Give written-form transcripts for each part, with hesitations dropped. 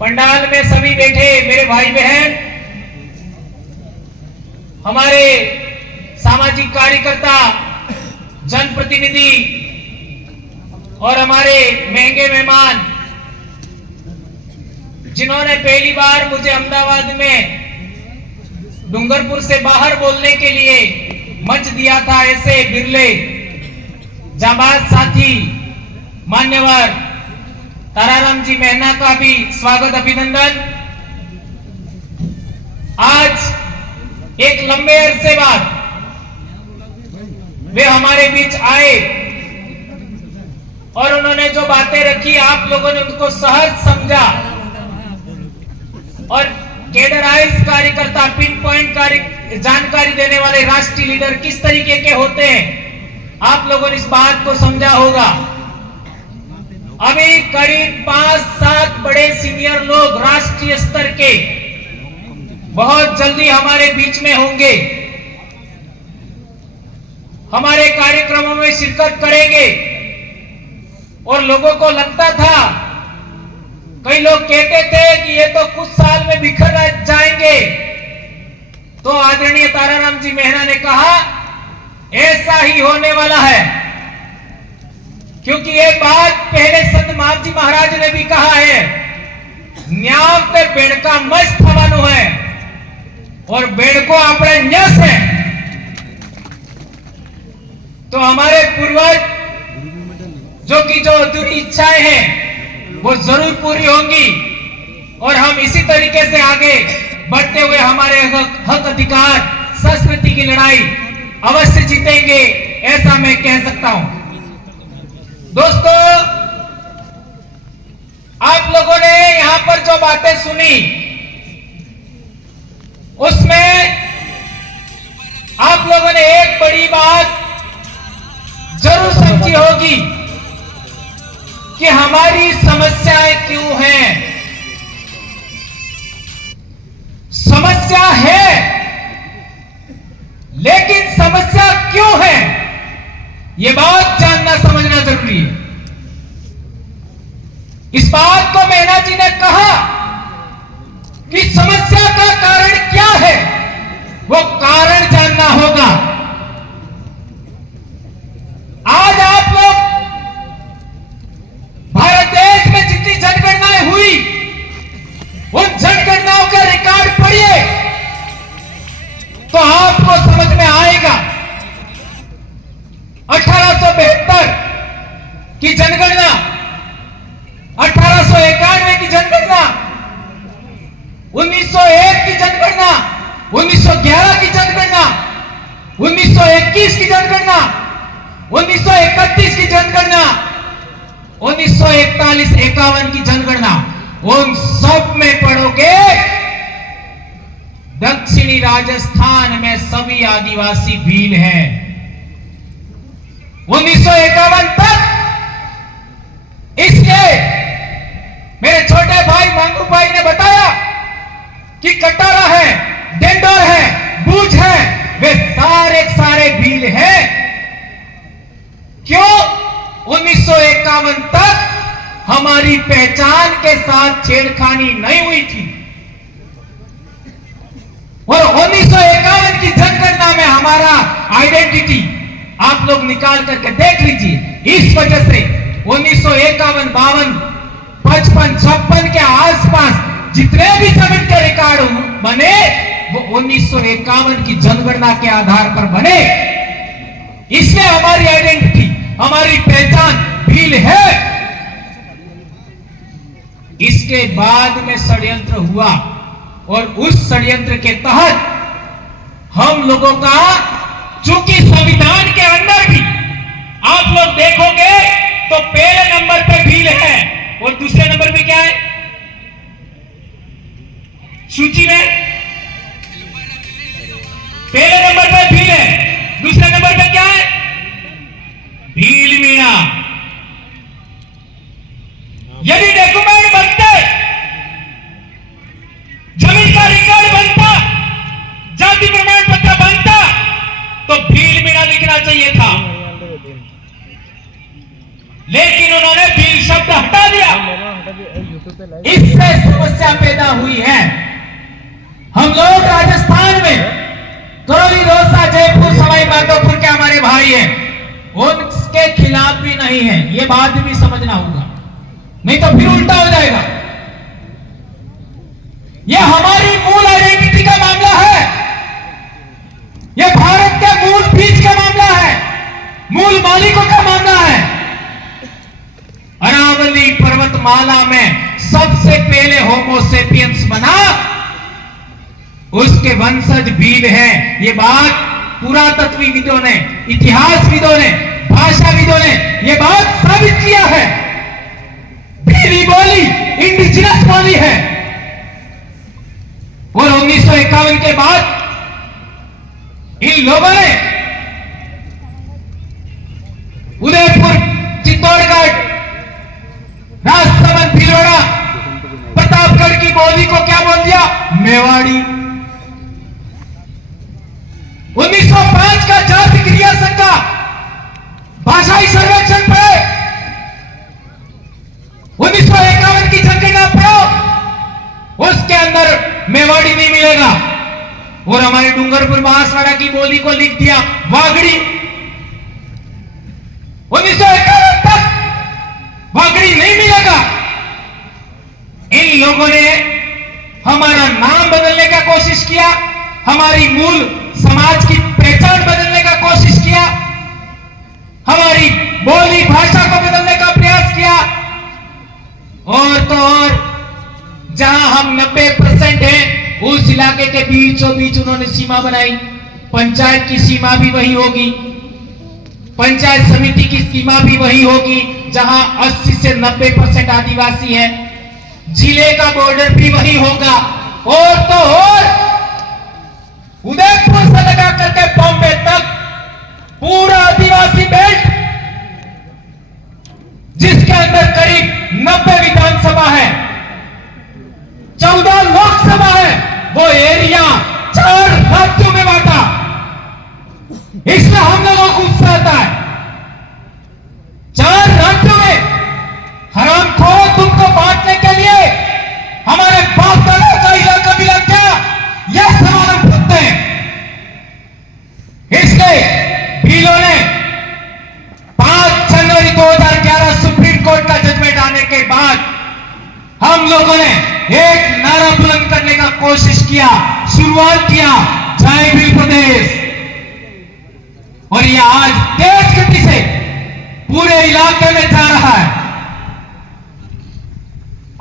पंडाल में सभी बैठे मेरे भाई बहन, हमारे सामाजिक कार्यकर्ता, जनप्रतिनिधि और हमारे महंगे मेहमान जिन्होंने पहली बार मुझे अहमदाबाद में डूंगरपुर से बाहर बोलने के लिए मंच दिया था, ऐसे बिरले जाबाज साथी मान्यवर ताराराम जी मेहना का भी स्वागत अभिनंदन। आज एक लंबे अरसे बाद वे हमारे बीच आए और उन्होंने जो बातें रखी आप लोगों ने उनको सहज समझा और कैडराइज कार्यकर्ता, पिन पॉइंट जानकारी देने वाले राष्ट्रीय लीडर किस तरीके के होते हैं आप लोगों ने इस बात को समझा होगा। अभी करीब 5-7 बड़े सीनियर लोग राष्ट्रीय स्तर के बहुत जल्दी हमारे बीच में होंगे, हमारे कार्यक्रमों में शिरकत करेंगे। और लोगों को लगता था, कई लोग कहते थे कि ये तो कुछ साल में बिखर जाएंगे, तो आदरणीय ताराराम जी मेहना ने कहा ऐसा ही होने वाला है, क्योंकि ये बात पहले संत मावजी महाराज ने भी कहा है, न्याव पे बेड़का मस्त थवानो है और बेड़को अपने न्यस है। तो हमारे पूर्वज जो अधूरी इच्छाएं हैं वो जरूर पूरी होंगी और हम इसी तरीके से आगे बढ़ते हुए हमारे हक अधिकार संस्कृति की लड़ाई अवश्य जीतेंगे, ऐसा मैं कह सकता हूं। दोस्तों, आप लोगों ने यहां पर जो बातें सुनी उसमें आप लोगों ने एक बड़ी बात जरूर समझी होगी कि हमारी समस्याएं क्यों हैं। समस्या है, लेकिन समस्या क्यों है यह बात जानना समझना जरूरी है। इस बात को मेहना जी ने कहा कि समस्या का कारण क्या है, वो कारण जानना होगा। आज आप लोग भारत देश में जितनी जनगणनाएं हुई उन जनगणनाओं का रिकॉर्ड पढ़िए तो आपको समझ में आएगा। 1872 की जनगणना, 1891 की जनगणना, 1901 की जनगणना, 1911 की जनगणना, 1921 की जनगणना, 1931 की जनगणना, 1941-51 की जनगणना, उन सब में पढ़ोगे दक्षिणी राजस्थान में सभी आदिवासी भील हैं। 1951 तक इसलिए मेरे छोटे भाई मांगू भाई ने बताया कि कटारा है, डेंडोर है, बूझ है, वे सारे भील हैं। क्यों? 1951 तक हमारी पहचान के साथ छेड़खानी नहीं हुई थी और 1951 की जनगणना में हमारा आइडेंटिटी आप लोग निकाल करके देख लीजिए। इस वजह से 1951, 52, 55, 56 के आसपास जितने भी जमीन के रिकॉर्ड बने वो 1951 की जनगणना के आधार पर बने। इसलिए हमारी आइडेंटिटी, हमारी पहचान भील है। इसके बाद में षड्यंत्र हुआ और उस षड्यंत्र के तहत हम लोगों का, चूंकि संविधान के अंदर भी आप लोग देखोगे तो पहले नंबर पे भील है और दूसरे नंबर पे क्या है सूची में? पहले नंबर पे भील है, दूसरे नंबर पे क्या है? भील मीणा। यदि डॉक्यूमेंट बनते, जमीन का रिकॉर्ड बनता, जाति प्रमाण पत्र बनता तो भील मीणा लिखना चाहिए था, लेकिन उन्होंने भील शब्द हटा दिया। इससे समस्या पैदा हुई है। हम लोग राजस्थान में करौली, दौसा, जयपुर, सवाई माधोपुर के हमारे भाई हैं, उनके खिलाफ भी नहीं है, ये बात भी समझना होगा, नहीं तो फिर उल्टा हो जाएगा। यह हमारी मूल आइडेंटिटी का मामला है, यह भारत के मूल बीज का मामला है, मूल मालिकों का मामला है। अरावली पर्वतमाला में सबसे पहले होमोसेपियंस बना, उसके वंशज भील हैं। ये बात पुरातत्वविदों ने, इतिहासविदों ने, भाषाविदों ने ये बात साबित किया है। भीली बोली इंडिजिनस बोली है और 1951 के बाद इन लोगों ने उदयपुर, चित्तौड़गढ़, राजसमंद, भीलवाड़ा, प्रतापगढ़ की बोली को क्या बोल दिया? मेवाड़ी। 1905 का जाति क्रिया संघ का भाषाई सर्वेक्षण पे 1951 की जनगणना प्रयोग, उसके अंदर मेवाड़ी नहीं मिलेगा। और हमारे डूंगरपुर बांसवाड़ा की बोली को लिख दिया वागड़ी। 1951 तक वागड़ी नहीं मिलेगा। इन लोगों ने हमारा नाम बदलने का कोशिश किया, हमारी मूल समाज की पहचान बदलने का कोशिश किया, हमारी बोली भाषा को बदलने का प्रयास किया। और तो और जहां हम 90% हैं, उस इलाके के बीचों बीच उन्होंने सीमा बनाई। पंचायत की सीमा भी वही होगी, पंचायत समिति की सीमा भी वही होगी जहां 80 से 90% आदिवासी हैं। जिले का बॉर्डर भी वही होगा। और तो और उदयपुर से लगा करके बॉम्बे तक पूरा आदिवासी बेल्ट, जिसके अंदर करीब 90 विधानसभा है, 14 लोकसभा है, वो एरिया 4 राज्यों में बांटा। इसलिए हम लोगों को गुस्सा आता है। 4 राज्यों में हरामखोर तुमको बांटने के लिए हमारे बाप दादा का इलाका मिला क्या? यह सवाल हम पूछते हैं। इसलिए भीलों ने 5 जनवरी 2011 सुप्रीम कोर्ट का जजमेंट आने के बाद हम लोगों ने एक नारा बुलंद करने का कोशिश किया, शुरुआत किया, जय भील प्रदेश। और यह आज तेज गति से पूरे इलाके में जा रहा है।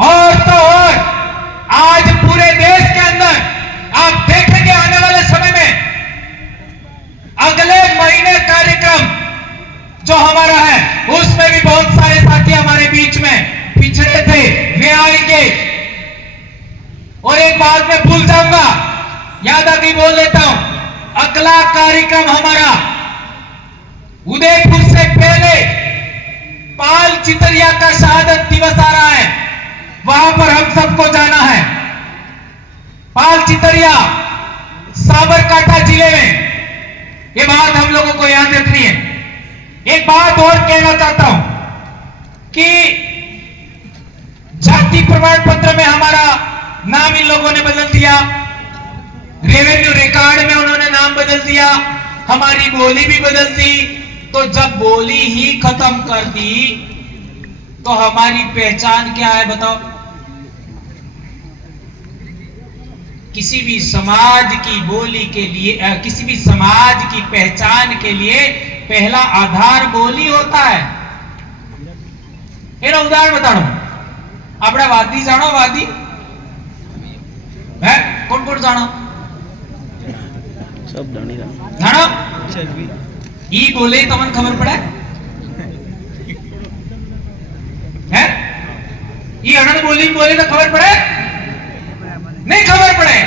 और तो और आज पूरे देश के अंदर आप देखेंगे आने वाले समय में, अगले महीने कार्यक्रम जो हमारा है उसमें भी बहुत सारे साथी हमारे बीच में पिछड़े थे, वे आएंगे। और एक बात मैं भूल जाऊंगा, याद आती बोल लेता हूं, अगला कार्यक्रम हमारा उदयपुर से पहले पाल चितरिया का शहादत दिवस आ रहा है, वहां पर हम सबको जाना है। पाल चितरिया साबरकांठा जिले में, ये बात हम लोगों को याद रखनी है। एक बात और कहना चाहता हूं कि जाति प्रमाण पत्र में हमारा नाम इन लोगों ने बदल दिया, रेवेन्यू रिकॉर्ड में उन्होंने नाम बदल दिया, हमारी बोली भी बदल दी। तो जब बोली ही खत्म कर दी तो हमारी पहचान क्या है बताओ? किसी भी समाज की बोली के लिए, किसी भी समाज की पहचान के लिए पहला आधार बोली होता है। एनो उदाहरण बताओ, अपना वादी जानो, वादी है कौन कौन जानो? सब जानो ई बोले तो मन खबर पड़ा है? ई अनंत बोली बोले तो खबर पड़े? नहीं खबर पड़े।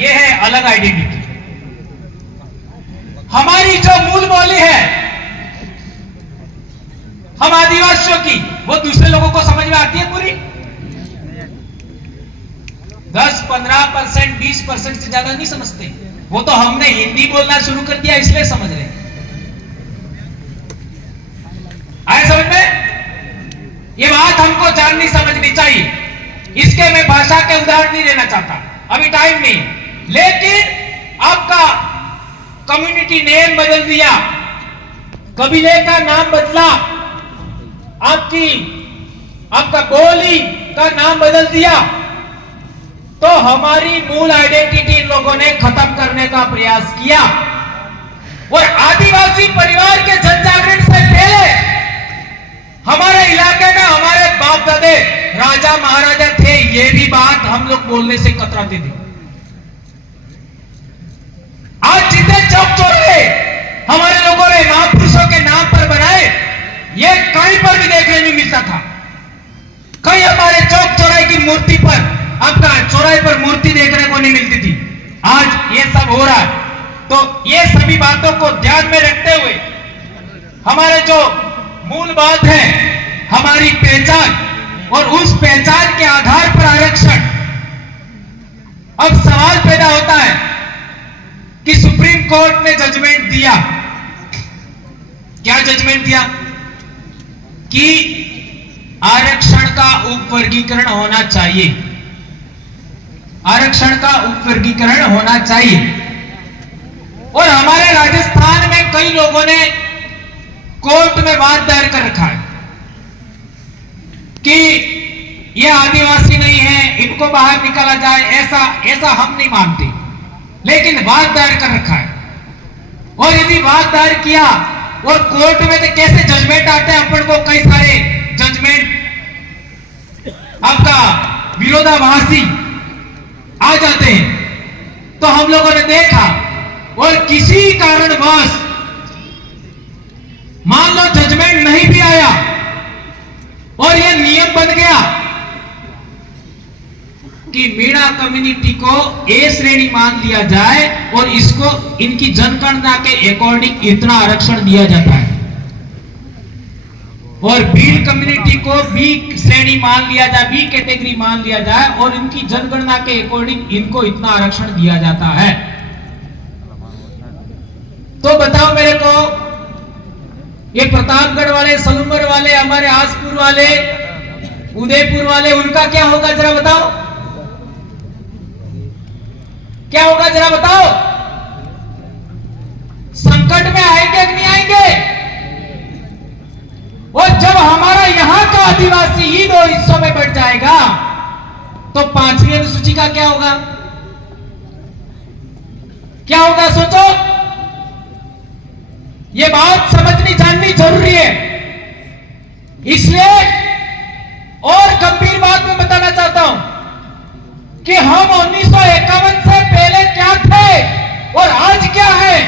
ये है अलग आइडेंटिटी। हमारी जो मूल बोली है हम आदिवासियों की, वो दूसरे लोगों को समझ में आती है पूरी? 10-15%, 20% से ज्यादा नहीं समझते। वो तो हमने हिंदी बोलना शुरू कर दिया इसलिए समझ रहे। आए समझ में? ये बात हमको जाननी समझनी चाहिए। इसके मैं भाषा के उदाहरण नहीं देना चाहता, अभी टाइम नहीं है। लेकिन आपका कम्युनिटी नेम बदल दिया, कबीले का नाम बदला, आपका बोली का नाम बदल दिया, तो हमारी मूल आइडेंटिटी इन लोगों ने खत्म करने का प्रयास किया। और आदिवासी परिवार के जनजागरण से पहले हमारे इलाके में हमारे बाप दादे राजा महाराजा थे, ये भी बात हम लोग बोलने से कतराते थे। आज जितने चौक चौराहे हमारे लोगों ने महापुरुषों के नाम पर बनाए, ये कहीं पर भी देखने नहीं मिलता था। कहीं हमारे चौक चौराहे की मूर्ति पर, आपका चौराहे पर मूर्ति देखने को नहीं मिलती थी। आज ये सब हो रहा है। तो ये सभी बातों को ध्यान में रखते हुए हमारे जो मूल बात है, हमारी पहचान, और उस पहचान के आधार पर आरक्षण। अब सवाल पैदा होता है कि सुप्रीम कोर्ट ने जजमेंट दिया, क्या जजमेंट दिया? कि आरक्षण का उपवर्गीकरण होना चाहिए, आरक्षण का उपवर्गीकरण होना चाहिए। और हमारे राजस्थान में कई लोगों ने कोर्ट में वाद दायर कर रखा है कि ये आदिवासी नहीं है, इनको बाहर निकाला जाए, ऐसा हम नहीं मानते, लेकिन वाद दायर कर रखा है। और यदि वाद दायर किया और कोर्ट में तो कैसे जजमेंट आते हैं, अपन को कई सारे जजमेंट आपका विरोधाभासी आ जाते हैं। तो हम लोगों ने देखा, और किसी कारणवश मान लो जजमेंट नहीं भी आया और यह नियम बन गया कि मीणा कम्युनिटी को ए श्रेणी मान लिया जाए और इसको इनकी जनगणना के अकॉर्डिंग इतना आरक्षण दिया जाता है, और भील कम्युनिटी को बी श्रेणी मान लिया जाए, बी कैटेगरी मान लिया जाए, और इनकी जनगणना के अकॉर्डिंग इनको इतना आरक्षण दिया जाता है। तो बताओ मेरे को, ये प्रतापगढ़ वाले, सलूमर वाले, हमारे आसपुर वाले, उदयपुर वाले, उनका क्या होगा जरा बताओ, क्या होगा जरा बताओ? संकट में आएंगे कि नहीं आएंगे? और जब हमारा यहां का आदिवासी ही 2 हिस्सों में बढ़ जाएगा, तो 5वीं अनुसूची का क्या होगा? क्या होगा सोचो। ये बात समझनी जाननी जरूरी है। इसलिए और गंभीर बात मैं बताना चाहता हूं कि हम 1951 से पहले क्या थे और आज क्या है।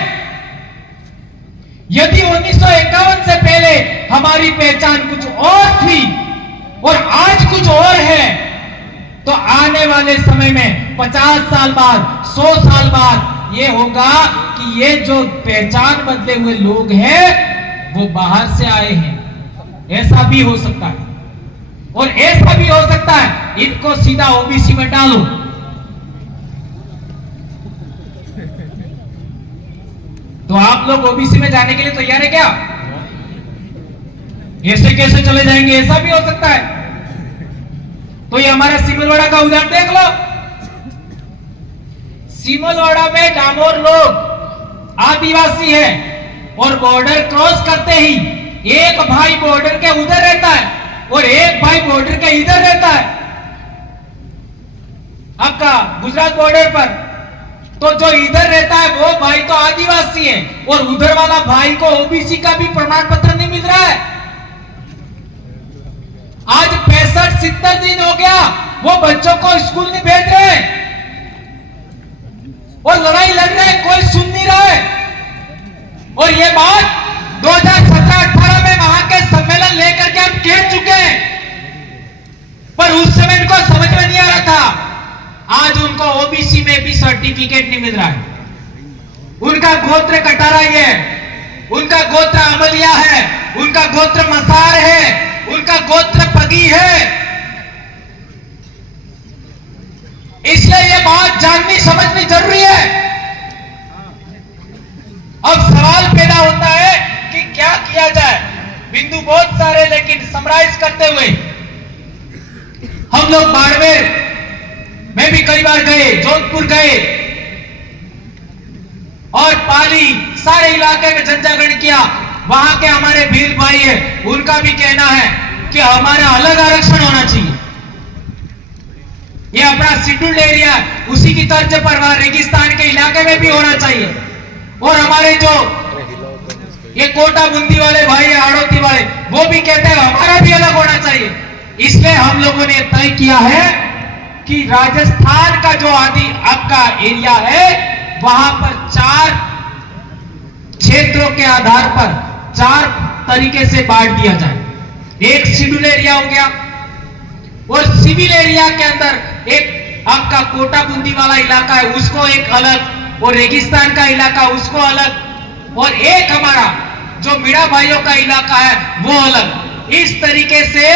यदि 1951 से पहले हमारी पहचान कुछ और थी और आज कुछ और है, तो आने वाले समय में 50 साल बाद, 100 साल बाद ये होगा कि ये जो पहचान बदले हुए लोग हैं वो बाहर से आए हैं। ऐसा भी हो सकता है, और ऐसा भी हो सकता है इनको सीधा ओबीसी में डालो। तो आप लोग ओबीसी में जाने के लिए तैयार है क्या? ऐसे कैसे चले जाएंगे? ऐसा भी हो सकता है। तो ये हमारा सिमलवाड़ा का उदाहरण देख लो। सिमलवाड़ा में डामोर लोग आदिवासी है, और बॉर्डर क्रॉस करते ही एक भाई बॉर्डर के उधर रहता है और एक भाई बॉर्डर के इधर रहता है, आपका गुजरात बॉर्डर पर। तो जो इधर रहता है वो भाई तो आदिवासी है, और उधर वाला भाई को ओबीसी का भी प्रमाण पत्र नहीं मिल रहा है। आज 65-70 दिन हो गया वो बच्चों को स्कूल नहीं भेज रहे, और लड़ाई लड़ रहे, कोई सुन नहीं रहा है। और ये बात 2017-18 में वहां के सम्मेलन लेकर के हम कह चुके हैं, पर उस समय इनको समझ में नहीं आ रहा था। आज उनको ओबीसी में भी सर्टिफिकेट नहीं मिल रहा है। उनका गोत्र कटारा है, उनका गोत्र अमलिया है, उनका गोत्र मसार है, उनका गोत्र पगी है। इसलिए यह बात जाननी समझनी जरूरी है। अब सवाल पैदा होता है कि क्या किया जाए। बिंदु बहुत सारे, लेकिन समराइज करते हुए हम हम लोग बाड़मेर में भी कई बार गए, जोधपुर गए और पाली सारे इलाके में जनजागरण किया। वहां के हमारे भील भाई है, उनका भी कहना है कि हमारा अलग आरक्षण होना चाहिए। ये अपना शेड्यूल्ड एरिया उसी की तर्ज पर वहां रेगिस्तान के इलाके में भी होना चाहिए। और हमारे जो ये कोटा बूंदी वाले भाई है, आड़ोती वाले, वो भी कहते हैं हमारा भी अलग होना चाहिए। इसलिए हम लोगों ने तय किया है कि राजस्थान का जो आदि आपका एरिया है वहां पर 4 क्षेत्रों के आधार पर 4 तरीके से बांट दिया जाए। एक शेड्यूल एरिया हो गया और सिविल एरिया के अंदर एक आपका कोटा बूंदी वाला इलाका है उसको एक अलग, और रेगिस्तान का इलाका उसको अलग, और एक हमारा जो मीणा भाइयों का इलाका है वो अलग। इस तरीके से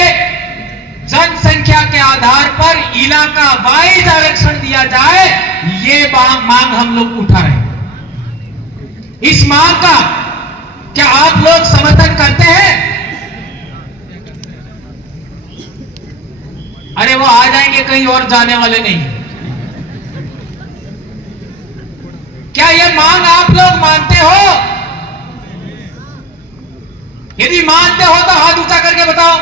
जनसंख्या के आधार पर इलाका वाइज आरक्षण दिया जाए, ये मांग हम लोग उठा रहे हैं। इस मांग का क्या आप लोग समर्थन करते हैं? अरे वो आ जाएंगे, कहीं और जाने वाले नहीं। क्या ये मांग आप लोग मानते हो? यदि मानते हो तो हाथ ऊंचा करके बताओ।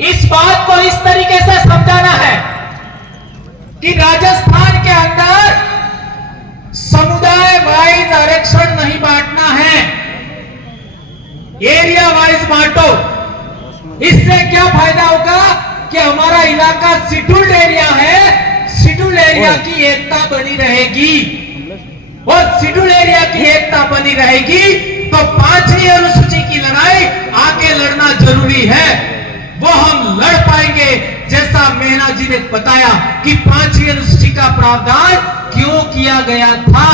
इस बात को इस तरीके से समझाना है कि राजस्थान के अंदर समुदाय वाइज आरक्षण नहीं बांटना है, एरिया वाइज बांटो। इससे क्या फायदा होगा कि हमारा इलाका शेड्यूल्ड एरिया है, शेड्यूल्ड एरिया की एकता बनी रहेगी, और शेड्यूल्ड एरिया की एकता बनी रहेगी तो 5वीं अनुसूची की लड़ाई आगे लड़ना जरूरी है। वो हम लड़ पाएंगे, जैसा मेहना जी ने बताया कि 5वीं अनुसूची का प्रावधान क्यों किया गया था,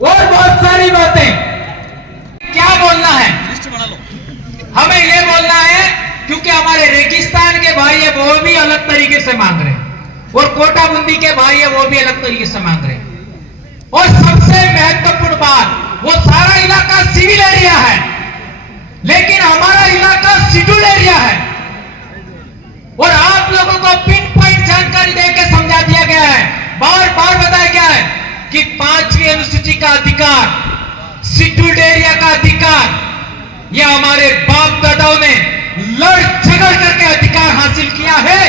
और बहुत सारी बातें। क्या बोलना है हमें? ये बोलना है क्योंकि हमारे रेगिस्तान के भाई है वो भी अलग तरीके से मांग रहे हैं, और कोटा बूंदी के भाई है वो भी अलग तरीके से मांग रहे हैं। और सबसे महत्वपूर्ण बात, वो सारा इलाका सिविल एरिया है लेकिन हमारा इलाका शेड्यूल्ड एरिया है, और आप लोगों को पिन पॉइंट जानकारी देकर समझा दिया गया है, बार बार बताया गया है कि 5वीं अनुसूची का अधिकार, शेड्यूल्ड एरिया का अधिकार, यह हमारे बाप दादाओं ने लड़ झगड़ करके अधिकार हासिल किया है।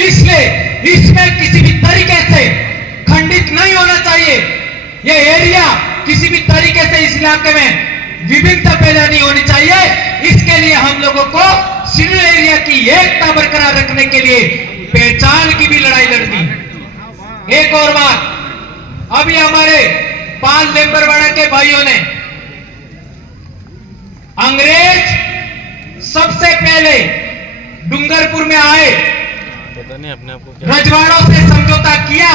इसलिए इसमें किसी भी तरीके से खंडित नहीं होना चाहिए। यह एरिया किसी भी तरीके से इस इलाके में विभिन्नता पैदा नहीं होनी चाहिए। इसके लिए हम लोगों को शेड्यूल्ड एरिया की एकता बरकरार रखने के लिए पहचान की भी लड़ाई लड़नी है। एक और बात, अभी हमारे 5 लेम्बरवाड़ा के भाइयों ने, अंग्रेज सबसे पहले डूंगरपुर में आए, पता नहीं अपने आप को क्या रजवाड़ों से समझौता किया,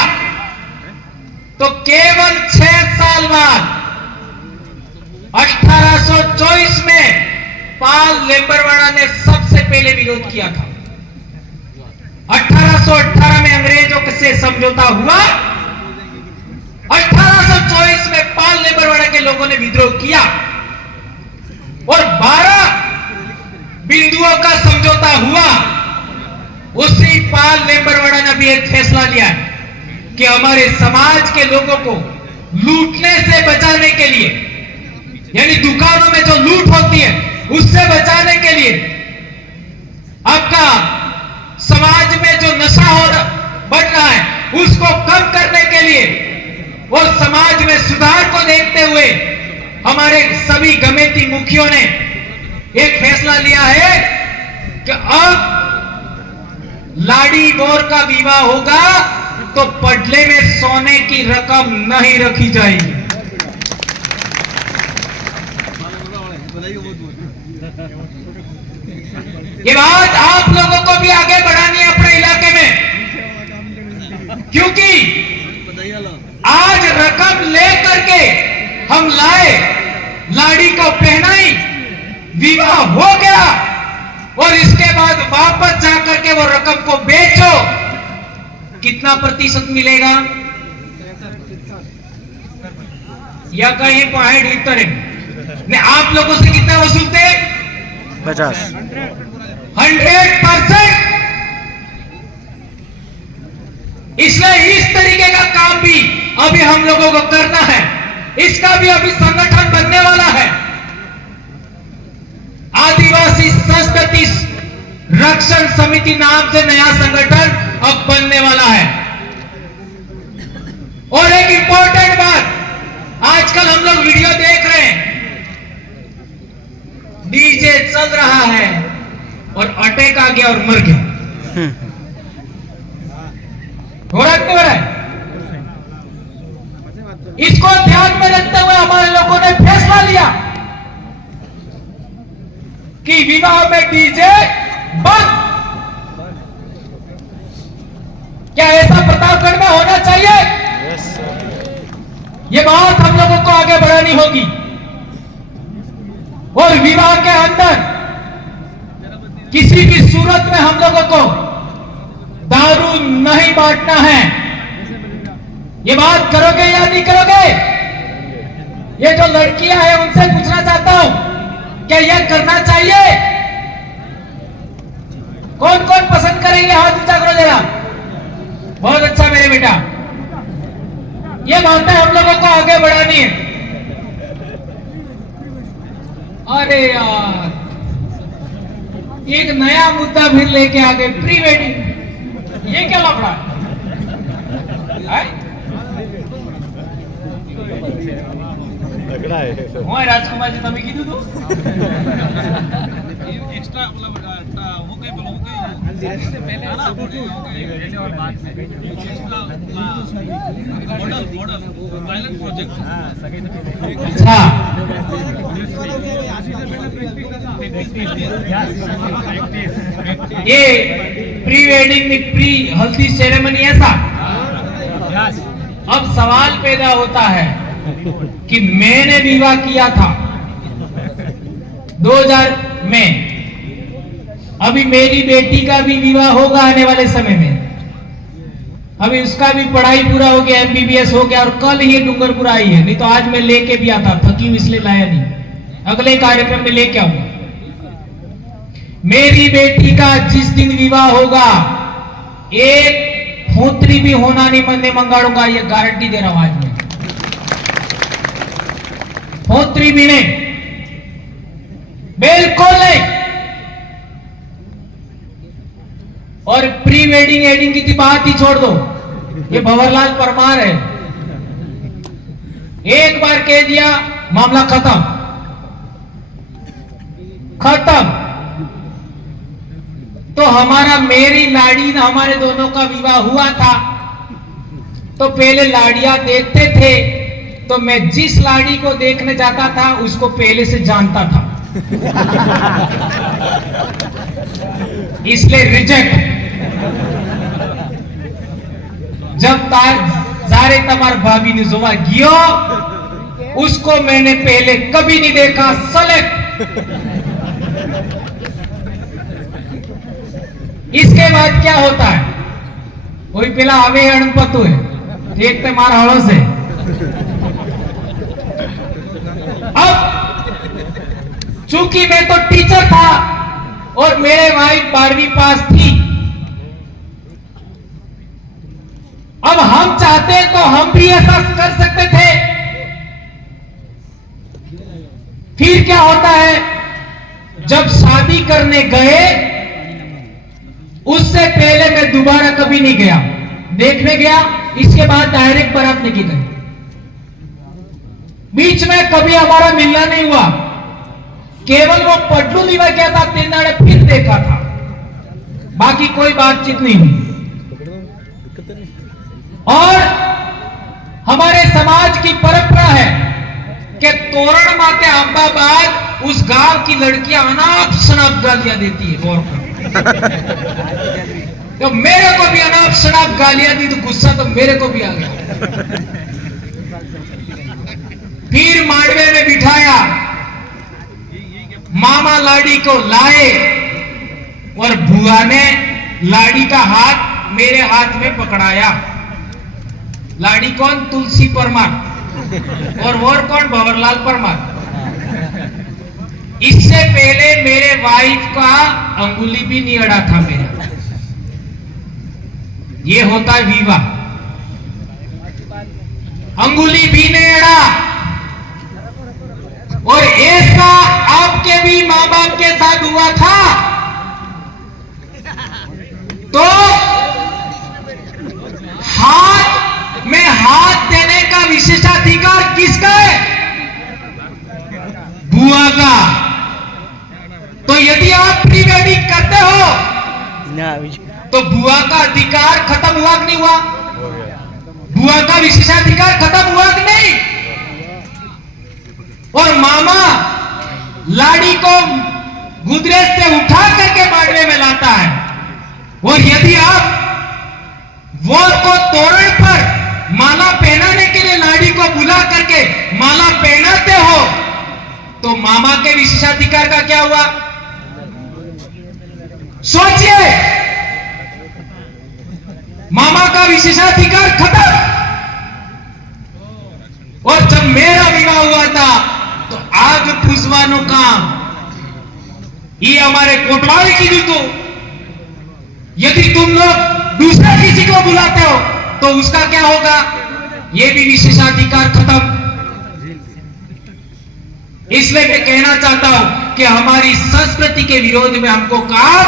तो केवल 6 साल बाद 1824 में पाल लेम्बरवाड़ा ने सबसे पहले विरोध किया था। 1818 में अंग्रेजों से समझौता हुआ, 1824 में पाल लेम्बरवाड़ा के लोगों ने विद्रोह किया, और 12 बिंदुओं का समझौता हुआ। उसी पाल लेम्बरवाड़ा ने भी एक फैसला लिया है कि हमारे समाज के लोगों को लूटने से बचाने के लिए, यानी दुकानों में जो लूट होती है उससे बचाने के लिए, आपका समाज में जो नशा बढ़ रहा है उसको कम करने के लिए, और समाज में सुधार को देखते हुए हमारे सभी गमेती मुखियों ने एक फैसला लिया है कि अब लाड़ी बोर का विवाह होगा तो पडले में सोने की रकम नहीं रखी जाएगी। ये बात आप लोगों को भी आगे बढ़ानी है अपने इलाके में, क्योंकि आज रकम लेकर के हम लाए, लाड़ी को पहनाई, विवाह हो गया, और इसके बाद वापस जाकर के वो रकम को बेचो, कितना प्रतिशत मिलेगा? या कहीं 60 आप लोगों से कितना वसूलते? 50। 100%। इसलिए इस तरीके का काम भी अभी हम लोगों को करना है। इसका भी अभी संगठन बनने वाला है। आदिवासी संस्कृति रक्षण समिति नाम से नया संगठन अब बनने वाला है। और एक इंपॉर्टेंट बात, आजकल हम लोग वीडियो देख रहे हैं, डीजे चल रहा है और अटैक आ गया और मर गया। हो रहा है, हो रहा है। इसको ध्यान में रखते हुए हमारे लोगों ने फैसला लिया कि विवाह में डीजे बंद। क्या ऐसा प्रतापगढ़ में होना चाहिए? ये बात हम लोगों को आगे बढ़ानी होगी। और विवाह के अंदर किसी भी सूरत में हम लोगों को दारू नहीं बांटना है। ये बात करोगे या नहीं करोगे? ये जो लड़कियां हैं उनसे पूछना चाहता हूं, क्या यह करना चाहिए? कौन कौन पसंद करेंगे? हाथ ऊंचा करो जरा। बहुत अच्छा मेरे बेटा, ये बातें हम लोगों को आगे बढ़ानी है। अरे यार, एक नया मुद्दा फिर लेके आ गए, प्री वेडिंग। ये क्या लफड़ा है? तगड़ा है राजकुमार जी, તમે કીધું તું एक्स्ट्रा मतलब वो कहीं बोलो इससे पहले और बाद में मॉडल पायलट प्रोजेक्ट। अच्छा, ये प्री वेडिंग में प्री हल्दी सेरेमनी ऐसा। अब सवाल पैदा होता है कि मैंने विवाह किया था 2000 में, अभी मेरी बेटी का भी विवाह होगा आने वाले समय में। अभी उसका भी पढ़ाई पूरा हो गया, MBBS हो गया, और कल ही डूंगरपुर आई है। नहीं तो आज मैं लेके भी आता, थकी हूं इसलिए लाया नहीं, अगले कार्यक्रम में लेके आऊंगा। मेरी बेटी का जिस दिन विवाह होगा, एक फोत्री भी होना नहीं मनने मंगाड़ूंगा, ये गारंटी दे रहा हूं आज मैं। फोत्री भी नहीं, बिल्कुल नहीं। और प्री वेडिंग एडिंग की बात ही छोड़ दो, ये भंवरलाल परमार है, एक बार कह दिया मामला खत्म। तो हमारा मेरी लाड़ी ना हमारे दोनों का विवाह हुआ था, तो पहले लाड़ियां देखते थे, तो मैं जिस लाड़ी को देखने जाता था उसको पहले से जानता था, इसलिए रिजेक्ट। जब जारे तमार भाभी ने जोवा गियो, उसको मैंने पहले कभी नहीं देखा, सेलेक्ट। इसके बाद क्या होता है? वही पहला आवे अणपतु है, देखते मार हड़ो से। अब चूंकि मैं तो टीचर था और मेरे वाइफ 12वीं पास थी, अब हम चाहते तो हम भी ऐसा कर सकते थे। फिर क्या होता है, जब शादी करने गए उससे पहले मैं दोबारा कभी नहीं गया, देखने गया, इसके बाद डायरेक्ट बारात लेके गए। बीच में कभी हमारा मिलना नहीं हुआ, केवल वो पडलू लीवा क्या था, तेनाड़े फिर देखा था, बाकी कोई बातचीत नहीं हुई। और हमारे समाज की परंपरा है कि तोरण माते अंबाबाद उस गांव की लड़कियां अनाप शनाप गालियां देती है, गौर करो। तो मेरे को भी अनाप शनाप गालियां दी तो गुस्सा तो मेरे को भी आ गया। फिर मांडवे में बिठाया, मामा लाड़ी को लाए और बुआ ने लाड़ी का हाथ मेरे हाथ में पकड़ाया। लाड़ी कौन? तुलसी परमार। और वो कौन? भंवरलाल परमार। इससे पहले मेरे वाइफ का अंगुली भी नहीं अड़ा था मेरा। ये होता है विवाह, अंगुली भी नहीं अड़ा। और ऐसा आपके भी मां बाप के साथ हुआ था तो हाथ में हाथ देने का विशेषाधिकार किसका है? बुआ का। तो यदि आप प्री वेडिंग करते हो तो बुआ का अधिकार खत्म हुआ कि नहीं हुआ? हो गया। बुआ का विशेषाधिकार खत्म हुआ कि नहीं? और मामा लाड़ी को गुदरेज से उठा करके बाड़वे में लाता है। और यदि आप वोर को तोरण पर माला पहनाने के लिए लाड़ी को बुला करके माला पहनाते हो तो मामा के विशेषाधिकार का क्या हुआ? सोचिए, मामा का विशेषाधिकार खत्म। और जब मेरा विवाह हुआ था तो आग फूसवानो काम ये हमारे कोटवाल की रीतु। यदि तुम लोग दूसरे किसी को बुलाते हो तो उसका क्या होगा? ये भी विशेषाधिकार खत्म। इसलिए मैं कहना चाहता हूं कि हमारी संस्कृति के विरोध में हमको काम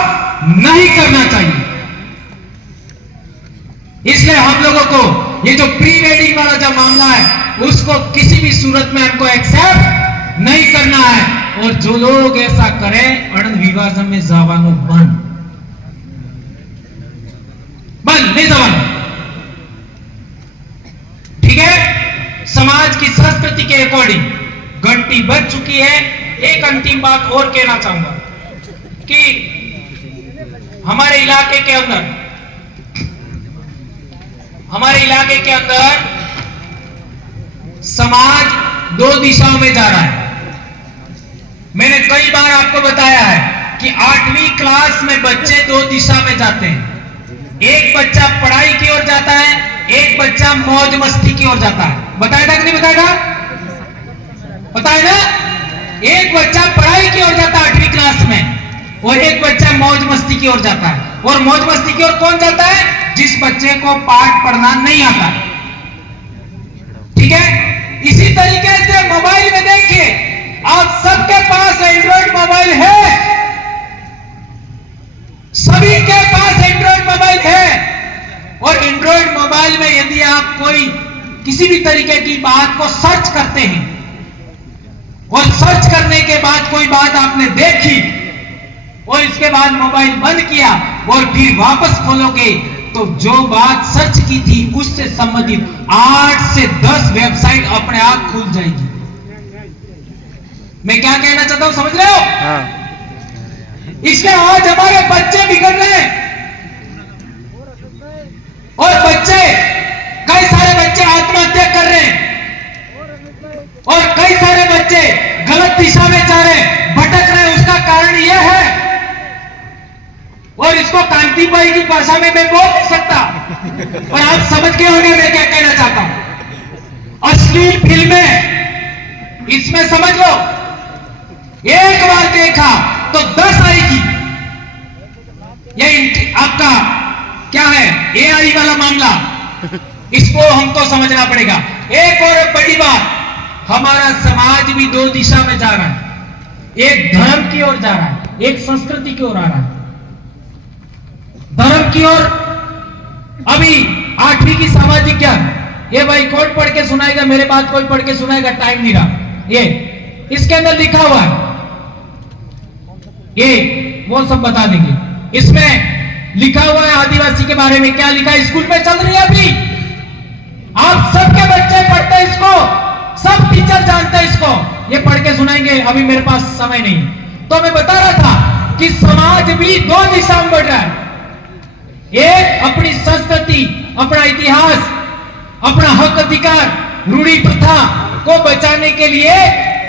नहीं करना चाहिए। इसलिए हम लोगों को ये जो प्री वेडिंग वाला जो मामला है उसको किसी भी सूरत में हमको एक्सेप्ट नहीं करना है। और जो लोग ऐसा करें अणन विवाह में जवानो बंद नहीं जवानो। ठीक है, समाज की संस्कृति के अकॉर्डिंग घंटी बज चुकी है। एक अंतिम बात और कहना चाहूंगा कि हमारे इलाके के अंदर समाज दो दिशाओं में जा रहा है। मैंने कई बार आपको बताया है कि 8वीं क्लास में बच्चे दो दिशा में जाते हैं। एक बच्चा पढ़ाई की ओर जाता है, एक बच्चा मौज मस्ती की ओर जाता है। बताया था कि नहीं बताया? बताया ना? एक बच्चा पढ़ाई की ओर जाता है 8वीं क्लास में और एक बच्चा मौज मस्ती की ओर जाता है। और मौज मस्ती की ओर कौन जाता है? जिस बच्चे को पाठ पढ़ना नहीं आता। ठीक है, इसी तरीके से मोबाइल में देखिए, आप सबके पास एंड्रॉइड मोबाइल है, सभी के पास एंड्रॉइड मोबाइल है। और एंड्रॉइड मोबाइल में यदि आप कोई किसी भी तरीके की बात को सर्च करते हैं और सर्च करने के बाद कोई बात आपने देखी और इसके बाद मोबाइल बंद किया और फिर वापस खोलोगे तो जो बात सर्च की थी उससे संबंधित 8 से 10 वेबसाइट अपने आप खुल जाएगी। मैं क्या कहना चाहता हूं, समझ रहे हो? हाँ। इसलिए आज हमारे बच्चे बिगड़ रहे हैं और कई सारे बच्चे आत्महत्या कर रहे हैं और कई सारे बच्चे गलत दिशा में जा रहे हैं, भटक रहे हैं। उसका कारण यह है, और इसको कांतिबाई की भाषा में मैं बोल नहीं सकता, और आप समझ गए होंगे मैं क्या कहना चाहता हूं। अश्लील फिल्में, इसमें समझ लो, एक बार देखा तो 10 आएगी। ये आपका क्या है, एआई वाला मामला, इसको हमको समझना पड़ेगा। एक और बड़ी बात, हमारा समाज भी दो दिशा में जा रहा है। एक धर्म की ओर जा रहा है, एक संस्कृति की ओर आ रहा है। धर्म की ओर अभी 8वीं की सामाजिक ज्ञान, ये भाई कौन पढ़ के सुनाएगा? मेरे बात कोई पढ़ के सुनाएगा? टाइम नहीं रहा। ये इसके अंदर लिखा हुआ है, ये वो सब बता देंगे। इसमें लिखा हुआ है आदिवासी के बारे में, क्या लिखा है? स्कूल में चल रही है अभी, आप सबके बच्चे पढ़ते हैं इसको, सब टीचर जानते हैं इसको। ये पढ़ के सुनाएंगे, अभी मेरे पास समय नहीं। तो मैं बता रहा था कि समाज भी दो दिशा में बढ़ रहा है। एक अपनी संस्कृति, अपना इतिहास, अपना हक अधिकार, रूढ़ी प्रथा को बचाने के लिए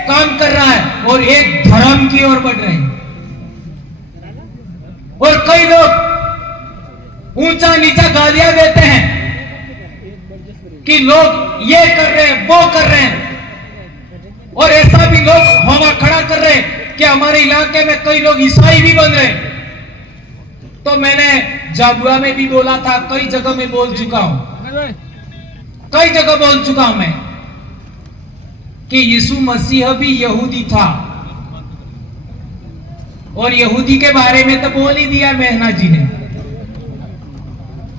काम कर रहा है और एक धर्म की ओर बढ़ रहे हैं। और कई लोग ऊंचा नीचा गालियां देते हैं कि लोग ये कर रहे हैं, वो कर रहे हैं, और ऐसा भी लोग हवा खड़ा कर रहे हैं कि हमारे इलाके में कई लोग ईसाई भी बन रहे हैं। तो मैंने जाबुआ में भी बोला था, कई जगह में बोल चुका हूं, कई जगह बोल चुका हूं मैं कि यीशु मसीह भी यहूदी था, और यहूदी के बारे में तो बोल ही दिया मेहना जी ने।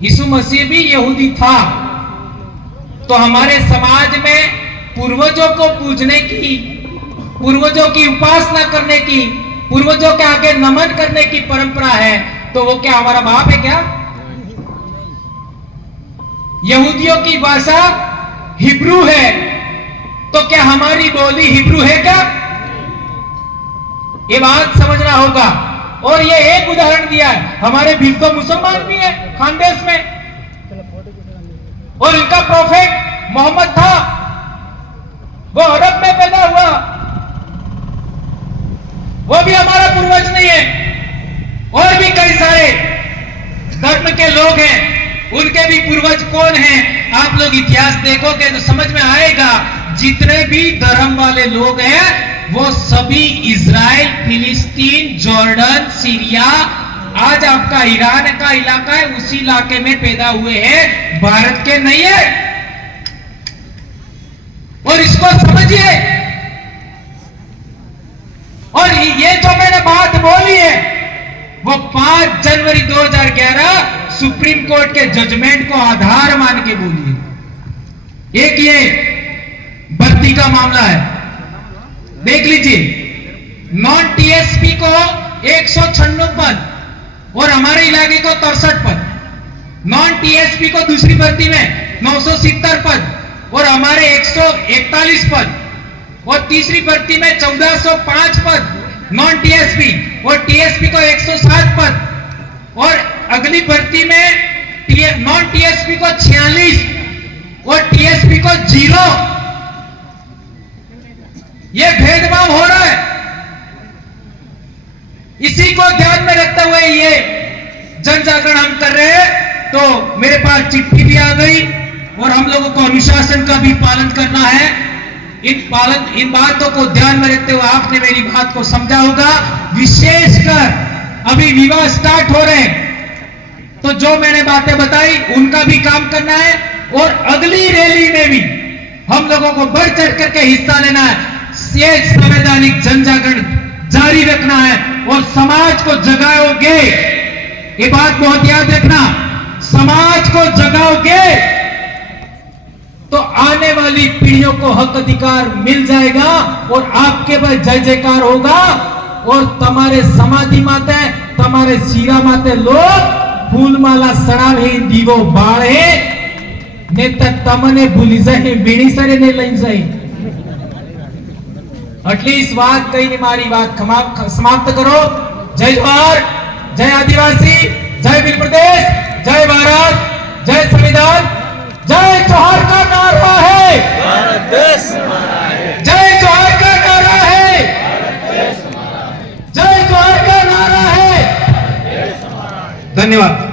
यीशु मसीह भी यहूदी था। तो हमारे समाज में पूर्वजों को पूजने की, पूर्वजों की उपासना करने की, पूर्वजों के आगे नमन करने की परंपरा है। तो वो क्या हमारा बाप है क्या? यहूदियों की भाषा हिब्रू है, तो क्या हमारी बोली हिब्रू है क्या? ये बात समझना होगा। और ये एक उदाहरण दिया है, हमारे भी तो मुसलमान भी है खानदेश में, और इनका प्रोफेट मोहम्मद था, वो अरब में पैदा हुआ, वो भी हमारा पूर्वज नहीं है। और भी कई सारे धर्म के लोग हैं, उनके भी पूर्वज कौन हैं? आप लोग इतिहास देखोगे तो समझ में आएगा। जितने भी धर्म वाले लोग हैं वो सभी इजराइल, फिलिस्तीन, जॉर्डन, सीरिया, आज आपका ईरान का इलाका है, उसी इलाके में पैदा हुए हैं, भारत के नहीं है। और इसको समझिए। और ये जो मैंने बात बोली है वो 5 जनवरी 2011 सुप्रीम कोर्ट के जजमेंट को आधार मान के बोली है। एक ये भर्ती का मामला है, देख लीजिए। नॉन टीएसपी को 196 पद और हमारे इलाके को 63 पद। नॉन टीएसपी को दूसरी भर्ती में 970 पद और हमारे 141 पद, और तीसरी भर्ती में 1405 पद नॉन टीएसपी, और टीएसपी को 107 पद, और अगली भर्ती में नॉन टीएसपी को 46 और टीएसपी को 0। यह भेदभाव हो रहा है। इसी को ध्यान में रखते हुए ये जन जागरण हम कर रहे हैं। तो मेरे पास चिट्ठी भी आ गई, और हम लोगों को अनुशासन का भी पालन करना है। इन बातों को ध्यान में रखते हुए आपने मेरी बात को समझा होगा। विशेषकर अभी विवाह स्टार्ट हो रहे हैं, तो जो मैंने बातें बताई उनका भी काम करना है, और अगली रैली में भी हम लोगों को बढ़ चढ़ करके हिस्सा लेना है। ये संवैधानिक जन जागरण जारी रखना है और समाज को जगाओगे। ये बात बहुत याद रखना, समाज को जगाओगे तो आने वाली पीढ़ियों को हक अधिकार मिल जाएगा, और आपके पास जय जयकार होगा। और तुम्हारे समाधि माते, तुम्हारे सीरा माते लोग फूलमाला सड़ावे, दीवो बाळे ने तक तमने भूली जाए, बीड़ी सरे ने लई जाए। एटलीस्ट बात कहीं नहीं, मारी बात समाप्त करो। जय जोहार, जय आदिवासी, जय भील प्रदेश, जय भारत, जय संविधान, जय जोहार का नारा है, भारत देश हमारा है। जय जोहार का नारा है, जय जोहार का नारा है। धन्यवाद।